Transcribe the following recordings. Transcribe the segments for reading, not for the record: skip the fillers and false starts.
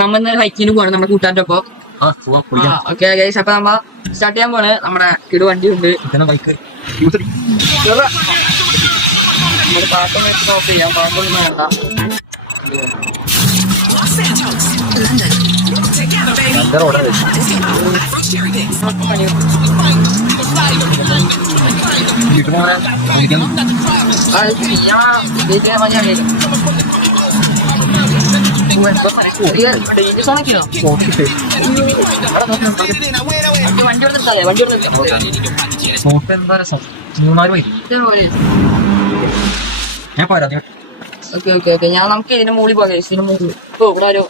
നമ്മ ഇന്നലെ ഹൈക്കിന് പോവാണ് നമ്മുടെ കൂട്ടാൻ്റെ ഒപ്പം. ഓക്കെ ഗൈസ്, അപ്പൊ നമ്മ സ്റ്റാർട്ട് ചെയ്യാൻ പോണ്. നമ്മുടെ കിടു വണ്ടി ഉണ്ട്. നമ്മുടെ പാട്ടൊന്നും എടുത്ത് ഓഫ് ചെയ്യാം. പാട്ടൊന്നും വേണ്ട. വണ്ടി എടുത്തിട്ടേ വണ്ടി എടുത്തിട്ട് ഞാൻ പോരാ. ഓക്കെ ഓക്കെ ഓക്കെ, ഞാൻ നമുക്ക് ഇതിന് മുകളിൽ പോകാം. ഇതിന് മുകളിൽ ഓ ഇവിടെ ഒരു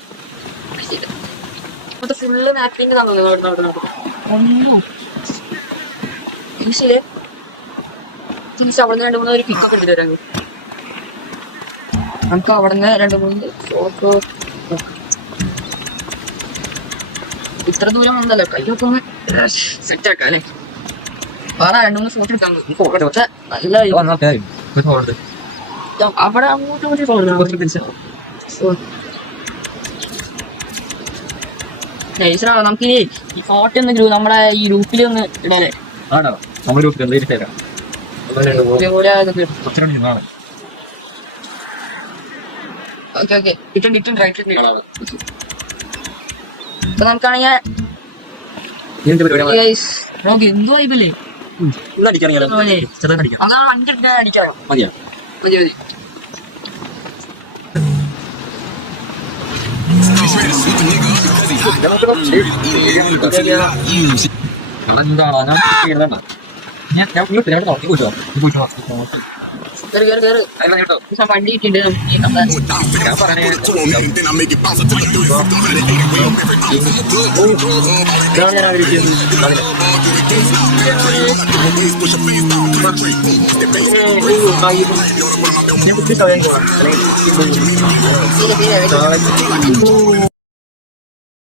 ഫുള്ള് മാപ്പിംഗ് തന്നെ തിരിച്ച് അവിടെ നിന്ന് 2-3 ഒരു പിക്കൊക്കെ എടുത്തിട്ട് വരാം. നമുക്ക് അവിടെ നിന്ന് 2-3 ഫോട്ടോ. ഇത്ര ദൂരം ഉണ്ടല്ലോ, കയ്യൊക്കെ ഒന്ന് സെറ്റ് ആക്കാം അല്ലേ. വേറെ 2-3 ഫോട്ടോ എടുക്കാൻ നല്ല അവിടെ അങ്ങോട്ടും നമുക്ക് ഈ ഫോട്ടോ ഒന്ന് നമ്മുടെ ഈ ഗ്രൂപ്പിൽ ഒന്ന് ഇടാല്ലേ. ഓക്കെ ഓക്കെ, ഇട്ടുണ്ട് റൈറ്റ്. ഇപ്പൊ നമുക്കാണെങ്കിൽ എന്തോ വൈബല്ലേ. അതാണ് വണ്ടി എടുക്കാൻ അടിക്കാറോ. മതി മതി. വണ്ടി ഇട്ടുണ്ട്.